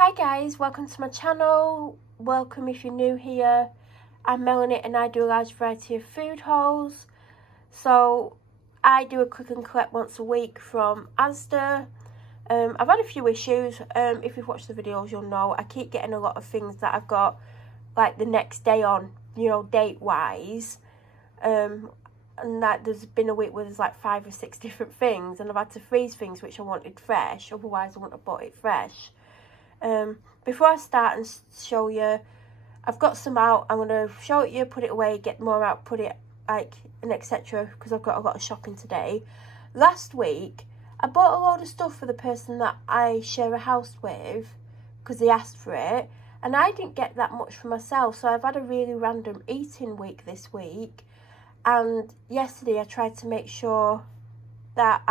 Hi guys, welcome to my channel. Welcome if you're new here. I'm Melanie and I do a large variety of food hauls. So I do a click and collect once a week from Asda. I've had a few issues. If you've watched the videos you'll know I keep getting a lot of things that I've got like the next day on, you know, date wise. And that there's been a week where there's like 5 or 6 different things and I've had to freeze things which I wanted fresh, otherwise I wouldn't have bought it fresh. Before I start and show you, I've got some out. I'm going to show it you, put it away, get more out, put it like, and etc. because I've got a lot of shopping today. Last week, I bought a load of stuff for the person that I share a house with because they asked for it. And I didn't get that much for myself. So I've had a really random eating week this week. And yesterday I tried to make sure that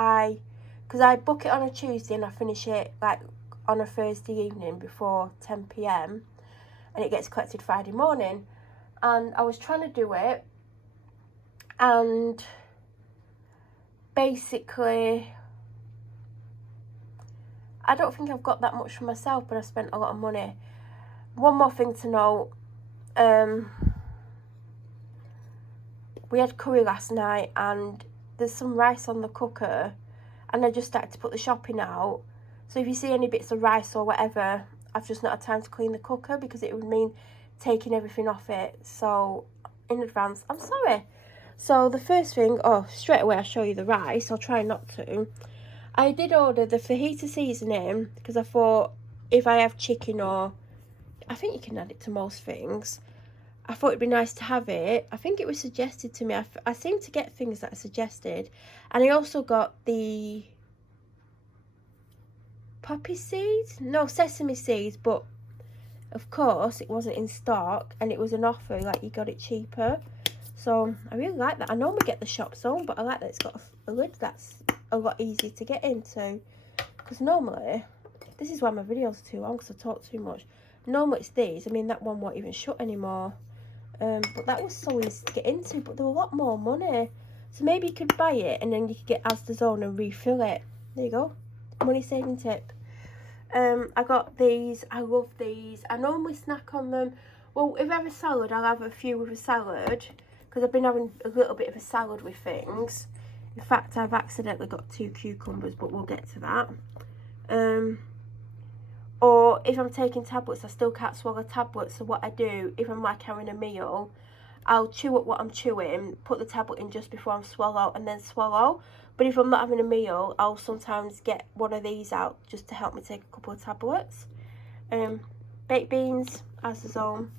because I book it on a Tuesday and I finish it like on a Thursday evening before 10 p.m. and it gets collected Friday morning, and I was trying to do it, and basically I don't think I've got that much for myself, but I spent a lot of money. One more thing to note, we had curry last night and there's some rice on the cooker and I just started to put the shopping out. So if you see any bits of rice or whatever, I've just not had time to clean the cooker because it would mean taking everything off it. So in advance, I'm sorry. So the first thing, straight away I'll show you the rice. I'll try not to. I did order the fajita seasoning because I thought if I have chicken, or I think you can add it to most things, I thought it'd be nice to have it. I think it was suggested to me. I seem to get things that are suggested. And I also got the poppy seeds? No, sesame seeds, but of course it wasn't in stock and it was an offer, like you got it cheaper. So I really like that. I normally get the shop zone, but I like that it's got a lid that's a lot easier to get into. Because normally, this is why my videos are too long because I talk too much. Normally it's these. I mean, that one won't even shut anymore. But that was so easy to get into, but there were a lot more money. So maybe you could buy it and then you could get Asda Zone and refill it. There you go. Money saving tip. I got these. I love these. I normally snack on them. Well, if I have a salad, I'll have a few with a salad because I've been having a little bit of a salad with things. In fact, I've accidentally got 2 cucumbers, but we'll get to that. Or if I'm taking tablets, I still can't swallow tablets. So what I do, if I'm like having a meal, I'll chew up what I'm chewing, put the tablet in just before I swallow, and then swallow. But if I'm not having a meal, I'll sometimes get one of these out just to help me take a couple of tablets. Baked beans, Asda's own.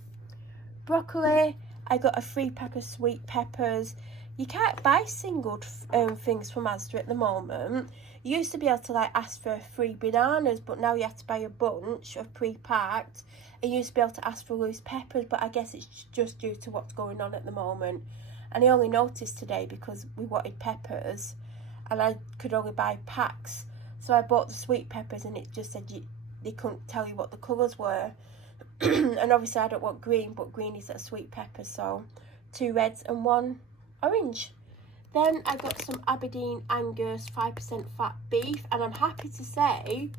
Broccoli, I got a 3-pack of sweet peppers. You can't buy singled things from Asda at the moment. You used to be able to like ask for 3 bananas, but now you have to buy a bunch of pre-packed. And you used to be able to ask for loose peppers, but I guess it's just due to what's going on at the moment. And I only noticed today because we wanted peppers and I could only buy packs. So I bought the sweet peppers and it just said they couldn't tell you what the colours were. And obviously I don't want green, but green is a sweet pepper, so 2 reds and 1 orange. Then I got some Aberdeen Angus 5% fat beef, and I'm happy to say, I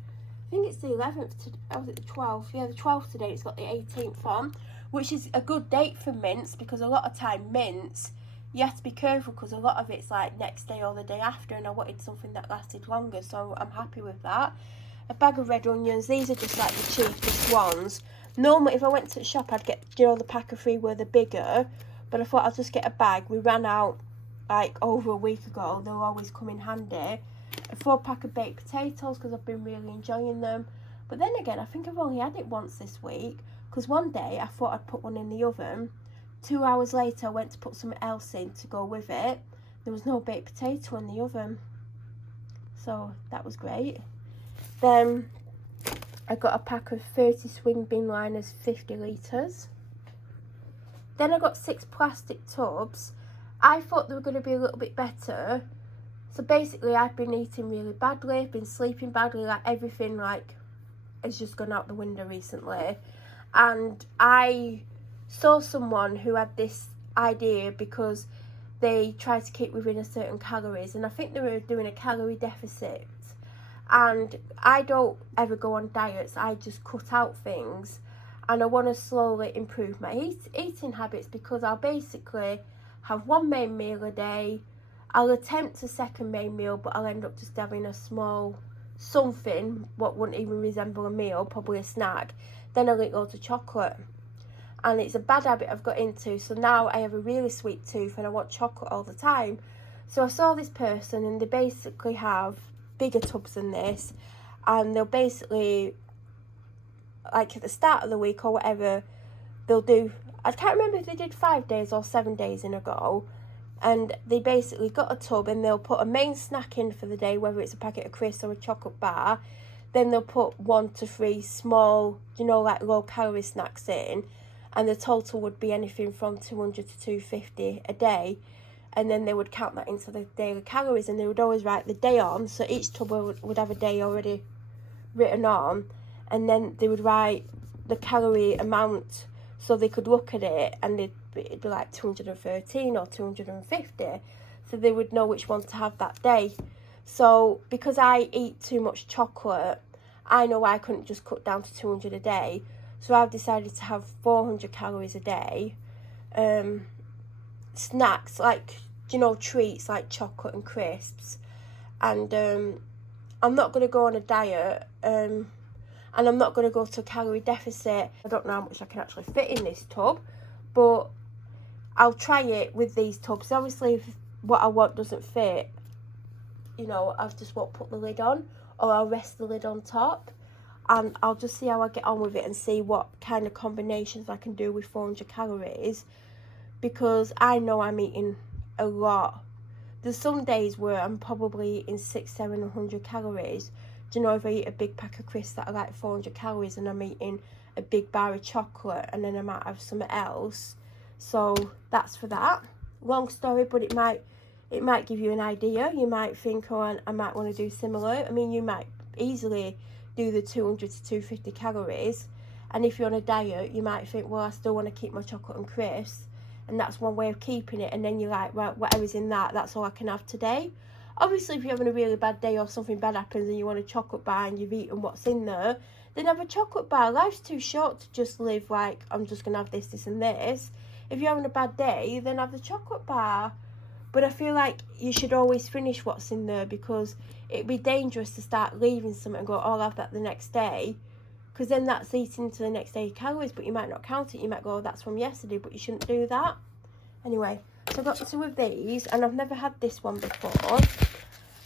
think it's the 11th, was it the 12th? Yeah, the 12th today, it's got the 18th on, which is a good date for mince, because a lot of time mince, you have to be careful, because a lot of it's like next day or the day after, and I wanted something that lasted longer, so I'm happy with that. A bag of red onions, these are just like the cheapest ones. Normally, if I went to the shop, I'd get, you know, the pack of 3 were the bigger, but I thought I'll just get a bag. We ran out like over a week ago. They'll always come in handy. A 4-pack of baked potatoes because I've been really enjoying them. But then again, I think I've only had it once this week because one day I thought I'd put one in the oven. 2 hours later, I went to put something else in to go with it. There was no baked potato in the oven. So that was great. Then I got a pack of 30 swing bin liners, 50 litres. Then I got 6 plastic tubs. I thought they were going to be a little bit better. So basically I've been eating really badly, been sleeping badly, like everything like has just gone out the window recently. And I saw someone who had this idea because they tried to keep within a certain calories, and I think they were doing a calorie deficit. and I don't ever go on diets. I just cut out things, and I want to slowly improve my eating habits, because I'll basically have one main meal a day. I'll attempt a second main meal, but I'll end up just having a small something what wouldn't even resemble a meal, probably a snack. Then I'll eat loads of chocolate, and it's a bad habit I've got into. So now I have a really sweet tooth and I want chocolate all the time. So I saw this person, and they basically have bigger tubs than this, and they'll basically, like at the start of the week or whatever, they'll do, I can't remember if they did 5 days or 7 days in a go, and they basically got a tub and they'll put a main snack in for the day, whether it's a packet of crisps or a chocolate bar. Then they'll put 1 to 3 small, you know, like low calorie snacks in, and the total would be anything from 200 to 250 a day. And then they would count that into the daily calories, and they would always write the day on. So each tub would have a day already written on, and then they would write the calorie amount, so they could look at it and it'd be like 213 or 250, so they would know which one to have that day. So because I eat too much chocolate, I know I couldn't just cut down to 200 a day, so I've decided to have 400 calories a day. Snacks, like, you know, treats like chocolate and crisps, and I'm not going to go on a diet, and I'm not going to go to a calorie deficit. I don't know how much I can actually fit in this tub, but I'll try it with these tubs. Obviously, if what I want doesn't fit, you know, I just won't put the lid on, or I'll rest the lid on top, and I'll just see how I get on with it and see what kind of combinations I can do with 400 calories, because I know I'm eating a lot. There's some days where I'm probably eating 600-700 calories. Do you know, if I eat a big pack of crisps that are like 400 calories, and I'm eating a big bar of chocolate, and then I might have something else. So that's for that. Long story, but it might give you an idea. You might think, oh, I might want to do similar. I mean, you might easily do the 200 to 250 calories, and if you're on a diet, you might think, well, I still want to keep my chocolate and crisps, and that's one way of keeping it. And then you're like, right, whatever's in that, that's all I can have today. Obviously, if you're having a really bad day or something bad happens and you want a chocolate bar and you've eaten what's in there, then have a chocolate bar. Life's too short to just live like, I'm just going to have this, this and this. If you're having a bad day, then have the chocolate bar. But I feel like you should always finish what's in there, because it'd be dangerous to start leaving something and go, oh, I'll have that the next day. Because then that's eating into the next day's calories, but you might not count it. You might go, oh, that's from yesterday, but you shouldn't do that. Anyway, so I got 2 of these, and I've never had this one before.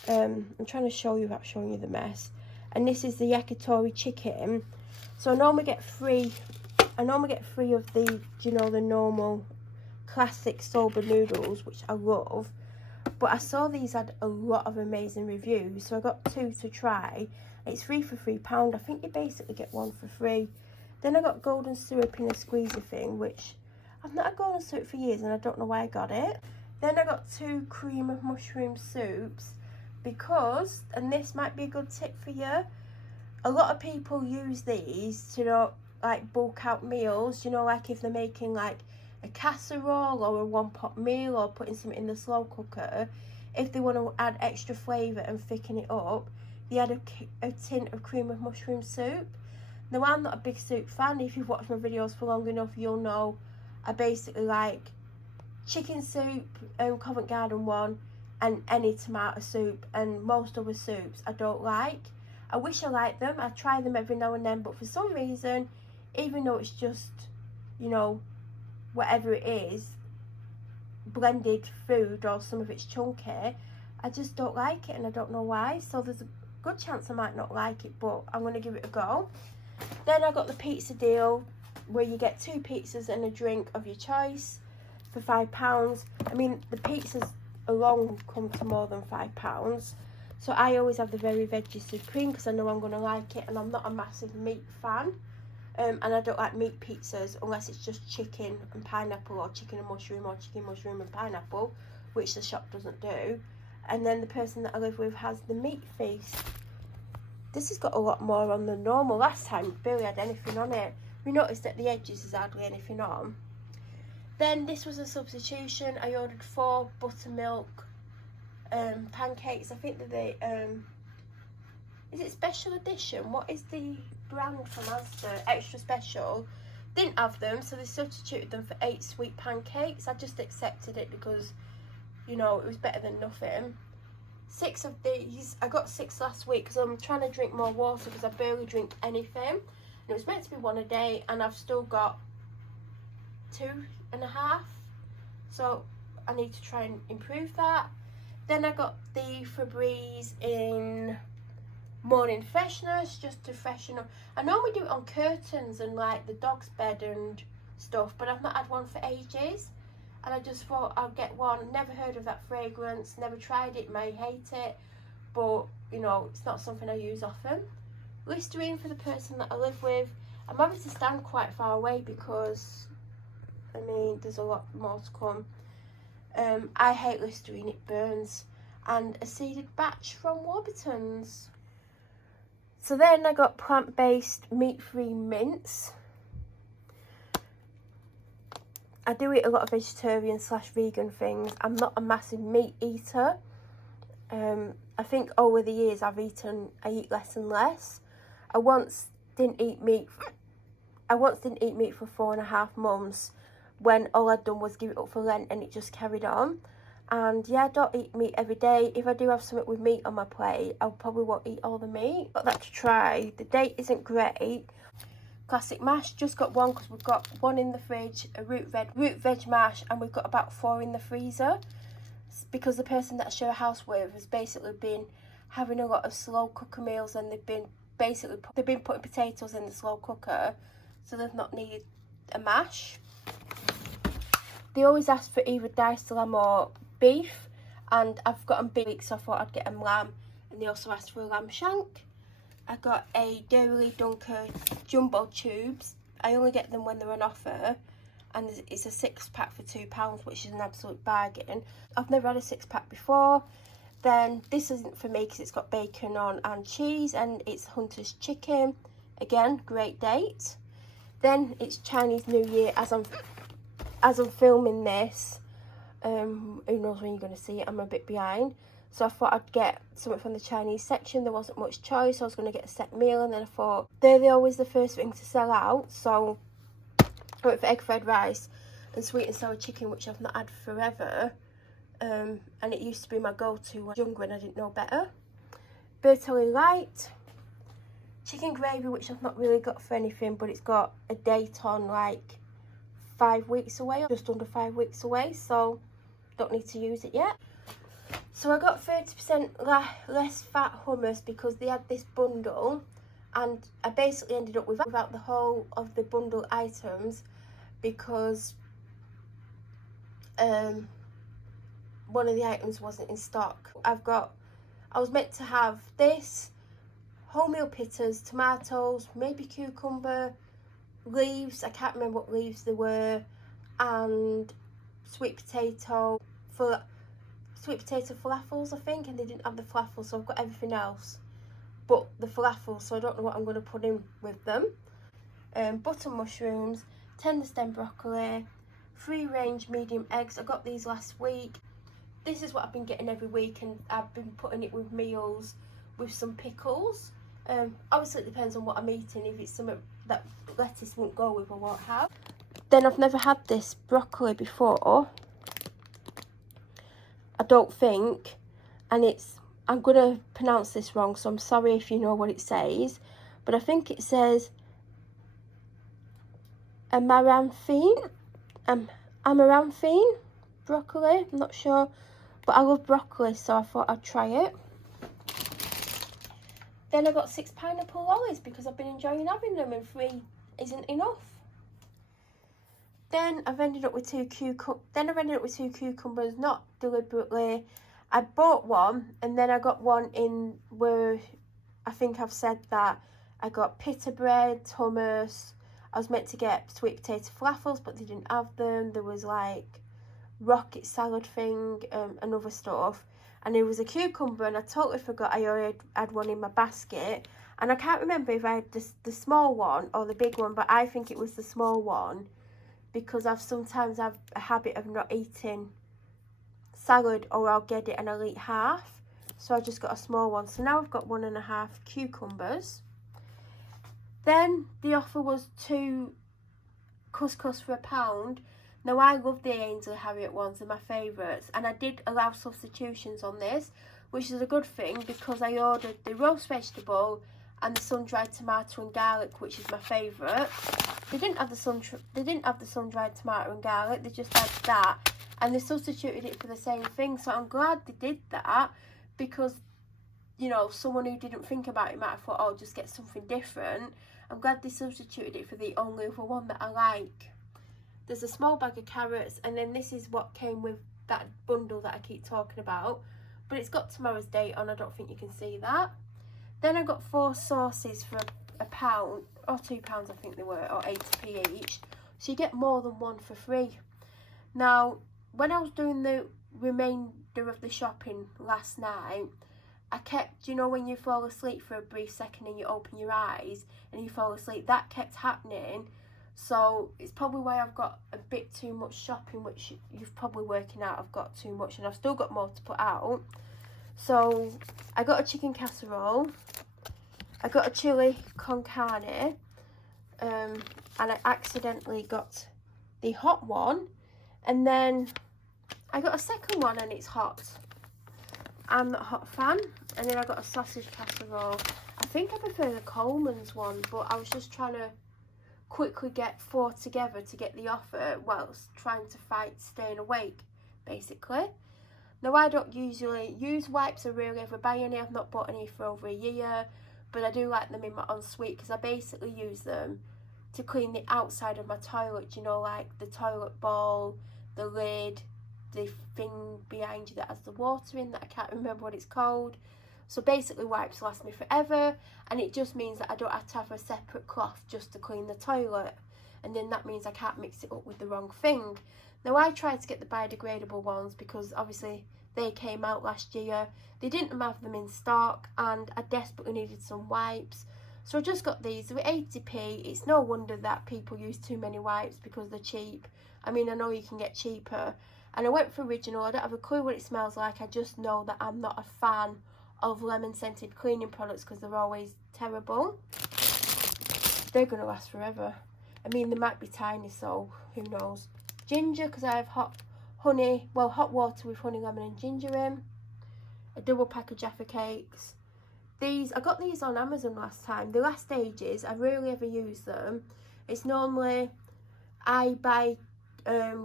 I'm trying to show you without showing you the mess. And this is the yakitori chicken. So I normally get 3 of the, you know, the normal classic soba noodles, which I love. But I saw these had a lot of amazing reviews, so I got 2 to try. It's 3 for £3. I think you basically get 1 for free. Then I got golden syrup in a squeezer thing, which I've not had golden syrup for years, and I don't know why I got it. Then I got 2 cream of mushroom soups, because, and this might be a good tip for you, a lot of people use these to, you know, like bulk out meals, you know, like if they're making like a casserole or a 1-pot meal, or putting something in the slow cooker. If they want to add extra flavour and thicken it up, they add a tin of cream of mushroom soup. Now, I'm not a big soup fan. If you've watched my videos for long enough, you'll know I basically like chicken soup, Covent Garden one, and any tomato soup, and most other soups I don't like. I wish I liked them. I try them every now and then, but for some reason, even though it's just, you know, whatever it is, blended food, or some of it's chunky, I just don't like it, and I don't know why. So there's a good chance I might not like it, but I'm going to give it a go. Then I got the pizza deal, where you get 2 pizzas and a drink of your choice for £5. I mean, the pizzas alone come to more than £5. So I always have the very veggie supreme, because I know I'm going to like it, and I'm not a massive meat fan. And I don't like meat pizzas unless it's just chicken and pineapple, or chicken and mushroom, or chicken, mushroom and pineapple, which the shop doesn't do. And then the person that I live with has the meat feast. This has got a lot more on than normal. Last time it barely had anything on it. We noticed at the edges there's hardly anything on. Then this was a substitution. I ordered 4 buttermilk pancakes. I think that is it Special Edition? What is the brand from Asda? Extra Special. Didn't have them, so they substituted them for 8 sweet pancakes. I just accepted it because, you know, it was better than nothing. 6 of these. I got 6 last week because I'm trying to drink more water because I barely drink anything. And it was meant to be 1 a day, and I've still got 2.5. So I need to try and improve that. Then I got the Febreze in morning freshness, just to freshen up. I normally do it on curtains and like the dog's bed and stuff, but I've not had one for ages, and I just thought I'll get one. Never heard of that fragrance, never tried it, may hate it, but you know, it's not something I use often. Listerine for the person that I live with. I'm having to stand quite far away because, I mean, there's a lot more to come. I hate Listerine, it burns. And a seeded batch from Warburton's. So then I got plant-based meat-free mince. I do eat a lot of vegetarian / vegan things. I'm not a massive meat eater. I think over the years I eat less and less. I once didn't eat meat for 4.5 months when all I'd done was give it up for Lent, and it just carried on. And yeah, I don't eat meat every day. If I do have something with meat on my plate, I probably won't eat all the meat. Got that to try. The date isn't great. Classic mash, just got one because we've got one in the fridge, a root veg mash, and we've got about 4 in the freezer. It's because the person that I share a house with has basically been having a lot of slow cooker meals, and they've been putting potatoes in the slow cooker, so they've not needed a mash. They always ask for either diced lamb or beef, and I've gotten beef, so I thought I'd get them lamb, and they also asked for a lamb shank. I got a Dairy Dunker jumbo tubes. I only get them when they're on offer, and it's a 6-pack for £2, which is an absolute bargain. I've never had a 6-pack before. Then this isn't for me because it's got bacon on and cheese, and it's Hunter's chicken. Again, great date. Then it's Chinese New Year as I'm filming this. Who knows when you're going to see it? I'm a bit behind. So I thought I'd get something from the Chinese section. There wasn't much choice. I was going to get a set meal, and then I thought they're always the first thing to sell out. So I went for egg fried rice and sweet and sour chicken, which I've not had forever. And it used to be my go-to when I was younger and I didn't know better. Bertelli Light. Chicken gravy, which I've not really got for anything, but it's got a date on like 5 weeks away, just under 5 weeks away, so don't need to use it yet. So I got 30% less fat hummus because they had this bundle, and I basically ended up without the whole of the bundle items because one of the items wasn't in stock. I was meant to have this, wholemeal pittas, tomatoes, maybe cucumber, leaves, I can't remember what leaves they were, and sweet potato falafels, I think, and they didn't have the falafels, so I've got everything else but the falafels, so I don't know what I'm going to put in with them. Butter mushrooms, tender stem broccoli, free range medium eggs. I got these last week. This is what I've been getting every week, and I've been putting it with meals with some pickles. Obviously it depends on what I'm eating. If it's something that lettuce won't go with, I won't have. Then I've never had this broccoli before, I don't think, and I'm gonna pronounce this wrong, so I'm sorry if you know what it says, but I think it says amaranthine broccoli, I'm not sure, but I love broccoli, so I thought I'd try it. Then I got 6 pineapple lollies because I've been enjoying having them, and 3 isn't enough. Then I've ended up with 2 cucumbers, not deliberately. I bought one, and then I got one in where I think I've said that I got pita bread, hummus. I was meant to get sweet potato falafels, but they didn't have them. There was like rocket salad thing, and other stuff. And there was a cucumber, and I totally forgot I already had one in my basket. And I can't remember if I had the small one or the big one, but I think it was the small one, because sometimes have a habit of not eating salad, or I'll get it and I'll eat half. so I just got a small one. So now I've got 1.5 cucumbers. Then the offer was 2 couscous for £1. Now I love the Ainsley Harriet ones, they're my favourites, and I did allow substitutions on this, which is a good thing because I ordered the roast vegetable and the sun-dried tomato and garlic, which is my favourite. They didn't have the sun-dried tomato and garlic, they just had that, and they substituted it for the same thing. So I'm glad they did that, because, you know, someone who didn't think about it might have thought, oh, just get something different. I'm glad they substituted it for the only other one that I like. There's a small bag of carrots, and then this is what came with that bundle that I keep talking about, but it's got tomorrow's date on. I don't think you can see that. Then I got 4 sauces for £1 or £2, I think they were, or 80p each, so you get more than one for free. Now when I was doing the remainder of the shopping last night, I kept, you know, when you fall asleep for a brief second and you open your eyes and you fall asleep, that kept happening. So it's probably why I've got a bit too much shopping, which you've probably working out I've got too much, and I've still got more to put out. So I got a chicken casserole, I got a chili con carne, and I accidentally got the hot one, and then I got a second one and it's hot. I'm not a hot fan. And then I got a sausage casserole. I think I prefer the Coleman's one, but I was just trying to quickly get 4 together to get the offer whilst trying to fight staying awake, basically. Now I don't usually use wipes or really ever buy any. I've not bought any for over a year, but I do like them in my ensuite because I basically use them to clean the outside of my toilet, you know, like the toilet bowl, the lid, the thing behind you that has the water in that I can't remember what it's called. So basically wipes last me forever, and it just means that I don't have to have a separate cloth just to clean the toilet, and then that means I can't mix it up with the wrong thing. Now I tried to get the biodegradable ones because obviously they came out last year. They didn't have them in stock and I desperately needed some wipes, so I just got these. They were 80p. It's no wonder that people use too many wipes because they're cheap. I mean, I know you can get cheaper, and I went for original. I don't have a clue what it smells like. I just know that I'm not a fan of lemon scented cleaning products because they're always terrible. They're gonna last forever. I mean, they might be tiny, so who knows. Ginger, because I have hot water with honey, lemon and ginger in. A double pack of Jaffa Cakes. I got these on Amazon last time. They last ages. I rarely ever use them. It's normally I buy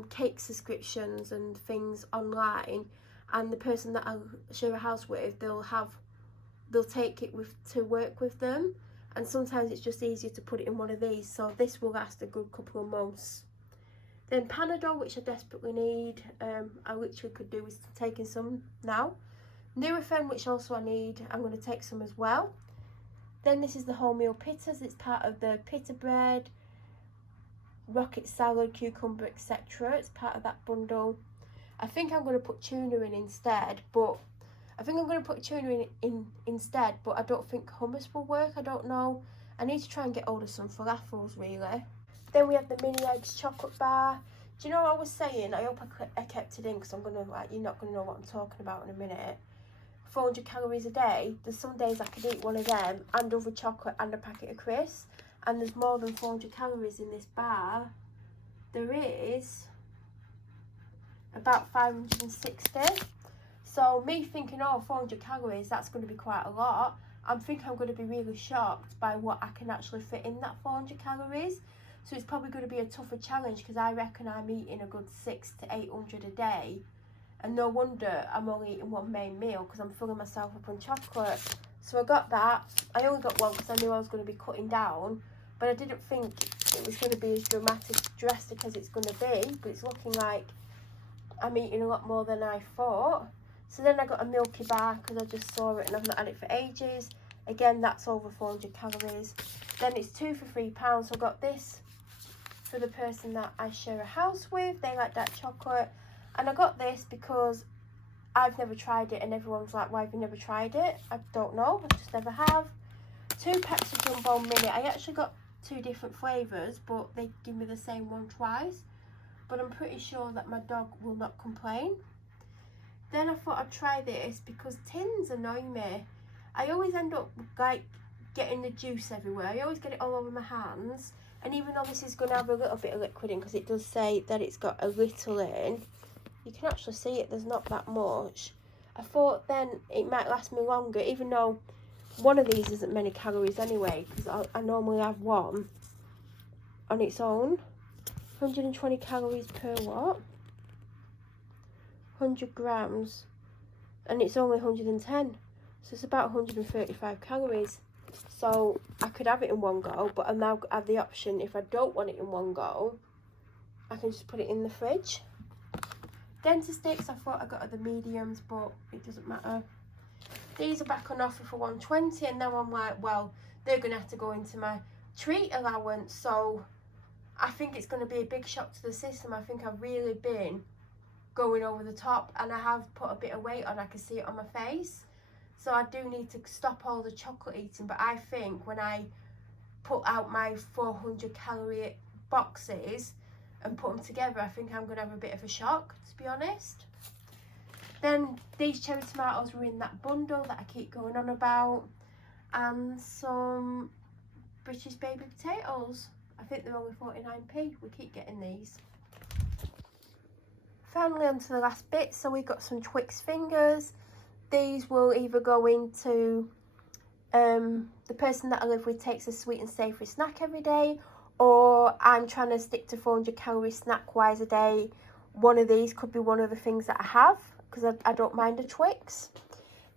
cake subscriptions and things online, and the person that I share a house with, they'll take it to work with them, and sometimes it's just easier to put it in one of these, so this will last a good couple of months. Then Panadol, which I desperately need. I literally could do with taking some now. Nurofen, which also I need. I'm going to take some as well. Then this is the wholemeal pittas. It's part of the pita bread, rocket salad, cucumber, etc. It's part of that bundle. I think I'm going to put tuna in instead, but I don't think hummus will work. I don't know. I need to try and get hold of some falafels, really. Then we have the mini eggs chocolate bar. Do you know what I was saying? I hope I kept it in, because I'm going to, you're not going to know what I'm talking about in a minute. 400 calories a day. There's some days I could eat one of them and other chocolate and a packet of crisps, and there's more than 400 calories in this bar. There is about 560. So me thinking, oh, 400 calories, that's going to be quite a lot. I think I'm going to be really shocked by what I can actually fit in that 400 calories. So it's probably going to be a tougher challenge, because I reckon I'm eating a good 600 to 800 a day. And no wonder I'm only eating one main meal, because I'm filling myself up on chocolate. So I got that. I only got one because I knew I was going to be cutting down, but I didn't think it was going to be as drastic as it's going to be. But it's looking like I'm eating a lot more than I thought. So then I got a Milky Bar because I just saw it and I've not had it for ages. Again, that's over 400 calories. Then it's 2 for £3. So I got this for the person that I share a house with. They like that chocolate. And I got this because I've never tried it, and everyone's like, why have you never tried it? I don't know, I just never have. 2 packs of Jumbo Mini. I actually got 2 different flavours, but they give me the same one twice. But I'm pretty sure that my dog will not complain. Then I thought I'd try this because tins annoy me. I always end up like getting the juice everywhere. I always get it all over my hands. And even though this is going to have a little bit of liquid in, because it does say that it's got a little in, you can actually see it, there's not that much. I thought then it might last me longer, even though one of these isn't many calories anyway, because I normally have one on its own. 120 calories per what? 100 grams. And it's only 110. So it's about 135 calories. So I could have it in one go, but I now have the option, if I don't want it in one go, I can just put it in the fridge. Dentist sticks, I thought I got the mediums, but it doesn't matter. These are back on offer for $1.20, and now I'm like, well, they're going to have to go into my treat allowance. So I think it's going to be a big shock to the system. I think I've really been going over the top, and I have put a bit of weight on. I can see it on my face. So I do need to stop all the chocolate eating. But I think when I put out my 400 calorie boxes and put them together, I think I'm going to have a bit of a shock, to be honest. Then these cherry tomatoes were in that bundle that I keep going on about. And some British baby potatoes. I think they're only 49p. We keep getting these. Finally on to the last bit. So we got some Twix Fingers. These will either go into the person that I live with takes a sweet and savoury snack every day, or I'm trying to stick to 400 calorie snack wise a day. One of these could be one of the things that I have, because I don't mind a Twix.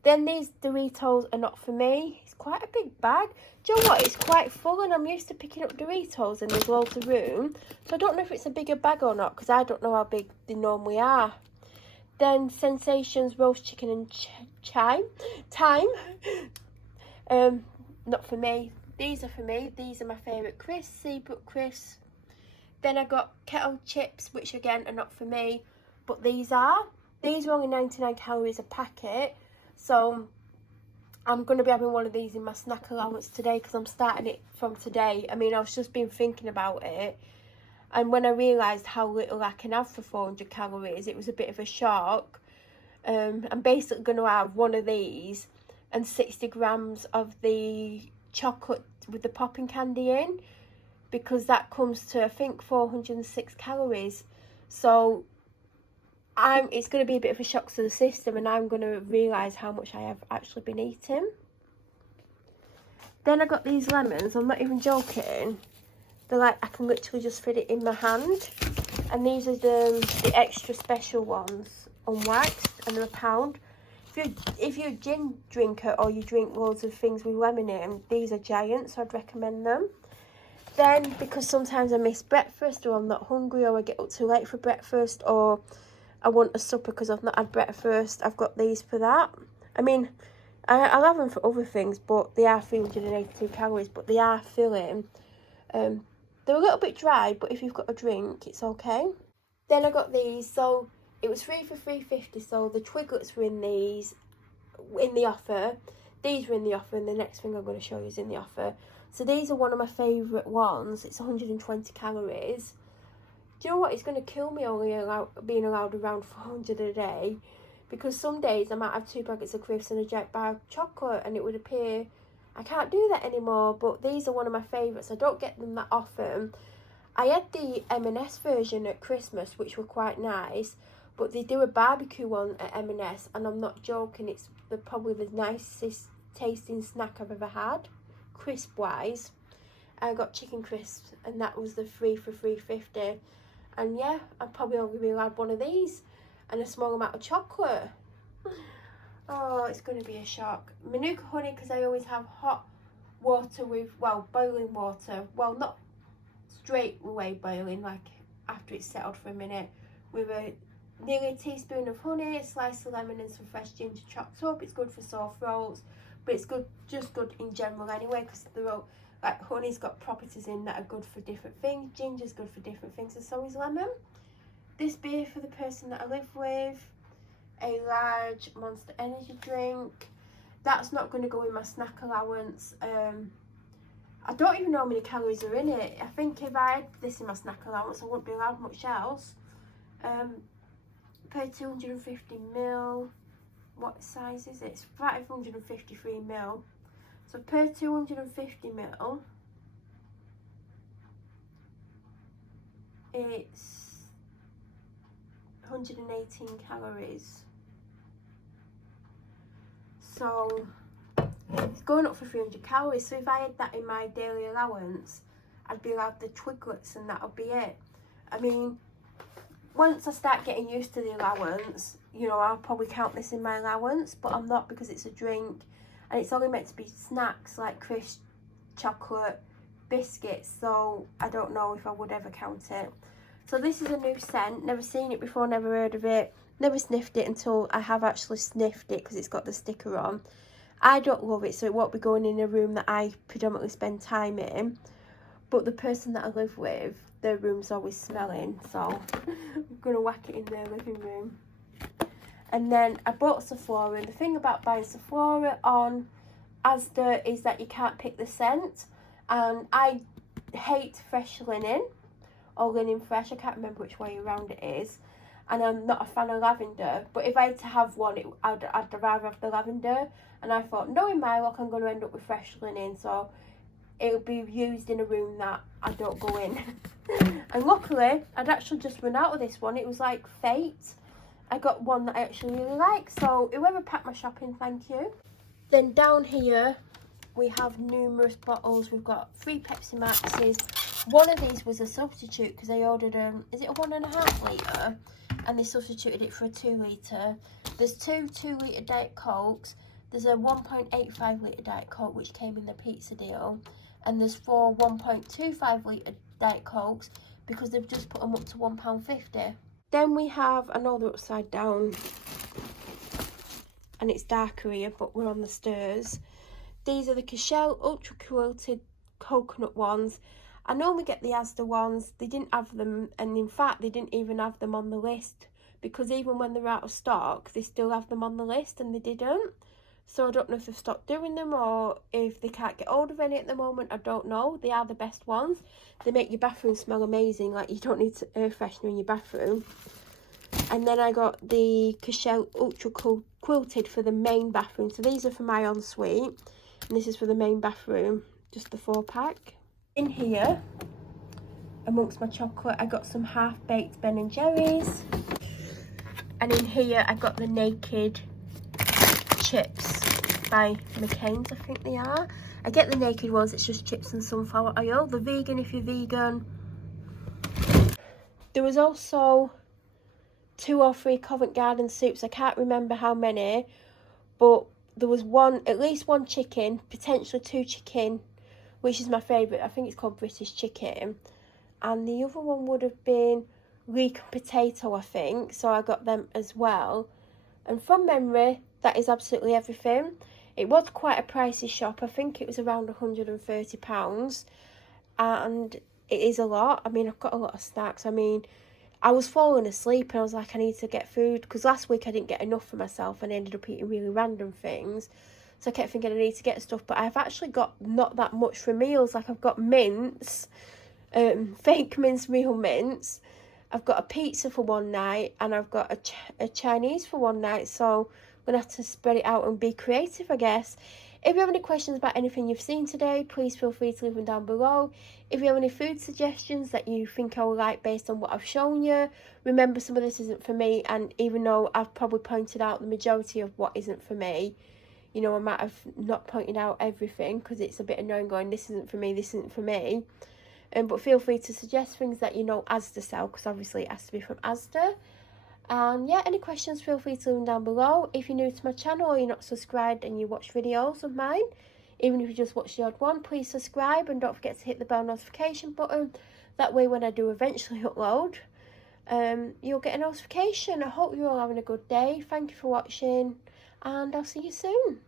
Then these Doritos are not for me. It's quite a big bag. Do you know what? It's quite full, and I'm used to picking up Doritos and there's loads of room. So I don't know if it's a bigger bag or not, because I don't know how big they normally are. Then Sensations roast chicken and thyme. Not for me. These are for me. These are my favourite crisps, Seabrook crisps. Then I got Kettle Chips, which again are not for me, but these are. These are only 99 calories a packet, so I'm going to be having one of these in my snack allowance today, because I'm starting it from today. I mean, I've just been thinking about it, and when I realised how little I can have for 400 calories, it was a bit of a shock. I'm basically going to have one of these and 60 grams of the chocolate with the popping candy in, because that comes to, I think, 406 calories. So it's going to be a bit of a shock to the system, and I'm going to realise how much I have actually been eating. Then I got these lemons. I'm not even joking. They're like, I can literally just fit it in my hand. And these are the extra special ones, unwaxed, and they're £1. If you're a gin drinker, or you drink loads of things with lemon in, these are giant, so I'd recommend them. Then, because sometimes I miss breakfast, or I'm not hungry, or I get up too late for breakfast, or I want a supper because I've not had breakfast, I've got these for that. I mean, I'll have them for other things, but they are 382 calories, but they are filling. They're a little bit dry, but if you've got a drink, it's okay. Then I got these, so it was 3 for $3.50, so the Twiglets were in these, in the offer. These were in the offer, and the next thing I'm going to show you is in the offer. So these are one of my favourite ones. It's 120 calories. Do you know what? It's going to kill me only being allowed around 400 a day, because some days I might have 2 packets of crisps and a giant bar of chocolate, and it would appear I can't do that anymore. But these are one of my favourites. I don't get them that often. I had the M&S version at Christmas, which were quite nice, but they do a barbecue one at M&S, and I'm not joking, it's probably the nicest tasting snack I've ever had, crisp wise. I got chicken crisps, and that was the 3 for $3.50. And yeah, I'm probably only going to be allowed one of these and a small amount of chocolate. Oh, it's going to be a shock. Manuka honey, because I always have hot water with, well, boiling water. Well, not straight away boiling, like after it's settled for a minute, with nearly a teaspoon of honey, a slice of lemon, and some fresh ginger chopped up. It's good for sore throats, but it's good, just good in general anyway, because like honey's got properties in that are good for different things. Ginger's good for different things, and so is lemon. This beer for the person that I live with. A large Monster Energy drink. That's not going to go in my snack allowance. I don't even know how many calories are in it. I think if I had this in my snack allowance, I wouldn't be allowed much else. per 250ml. What size is it? It's 553ml. So per 250ml, it's 118 calories. So it's going up for 300 calories. So if I had that in my daily allowance, I'd be allowed the Twiglets and that'll be it. I mean, once I start getting used to the allowance, you know, I'll probably count this in my allowance, but I'm not, because it's a drink and it's only meant to be snacks like crisps, chocolate, biscuits, so I don't know if I would ever count it. So this is a new scent, never seen it before, never heard of it, never sniffed it until I have actually sniffed it because it's got the sticker on. I don't love it, so it won't be going in a room that I predominantly spend time in, but the person that I live with, their room's always smelling, so I'm going to whack it in their living room. And then I bought Sephora, and the thing about buying Sephora on Asda is that you can't pick the scent, and I hate fresh linen or linen fresh, I can't remember which way around it is, and I'm not a fan of lavender, but if I had to have one, I'd rather have the lavender, and I thought, knowing my luck, I'm going to end up with fresh linen, so it'll be used in a room that I don't go in. And luckily, I'd actually just run out of this one. It was like fate. I got one that I actually really like, so whoever packed my shopping, thank you. Then down here, we have numerous bottles. We've got 3 Pepsi Maxes. One of these was a substitute because I ordered, is it a 1.5 litre? And they substituted it for a 2 litre. There's 2 2-litre Diet Cokes. There's a 1.85 litre Diet Coke, which came in the pizza deal. And there's 4 1.25 litre Diet Cokes because they've just put them up to £1.50. Then we have, I know they're upside down and it's darker here, but we're on the stairs. These are the Cashel Ultra Quilted Coconut ones. I normally get the Asda ones. They didn't have them, and in fact they didn't even have them on the list, because even when they're out of stock they still have them on the list, and they didn't. So I don't know if they've stopped doing them or if they can't get hold of any at the moment. I don't know. They are the best ones. They make your bathroom smell amazing. Like, you don't need air freshener in your bathroom. And then I got the Cashel Ultra Quilted for the main bathroom. So these are for my ensuite. And this is for the main bathroom. Just the 4-pack. In here, amongst my chocolate, I got some half-baked Ben & Jerry's. And in here, I got the Naked Chips by McCain's, I think they are. I get the naked ones, it's just chips and sunflower oil. The vegan if you're vegan. There was also 2 or 3 Covent Garden soups, I can't remember how many, but there was at least one chicken, potentially 2 chicken, which is my favourite. I think it's called British chicken. And the other one would have been leek and potato, I think, so I got them as well. And from memory, that is absolutely everything. It was quite a pricey shop. I think it was around £130. And it is a lot. I mean, I've got a lot of snacks. I mean, I was falling asleep and I was like, I need to get food. Because last week I didn't get enough for myself and I ended up eating really random things. So I kept thinking I need to get stuff. But I've actually got not that much for meals. Like, I've got mince, fake mince, real mince. I've got a pizza for one night and I've got a Chinese for one night. So I'm going to have to spread it out and be creative, I guess. If you have any questions about anything you've seen today, please feel free to leave them down below. If you have any food suggestions that you think I will like based on what I've shown you, remember some of this isn't for me, and even though I've probably pointed out the majority of what isn't for me, you know, I might have not pointed out everything because it's a bit annoying going, this isn't for me, this isn't for me. But feel free to suggest things that you know Asda sell, because obviously it has to be from Asda. And yeah, any questions, feel free to leave them down below. If you're new to my channel or you're not subscribed and you watch videos of mine, even if you just watch the odd one, please subscribe and don't forget to hit the bell notification button. That way when I do eventually upload, you'll get a notification. I hope you're all having a good day. Thank you for watching and I'll see you soon.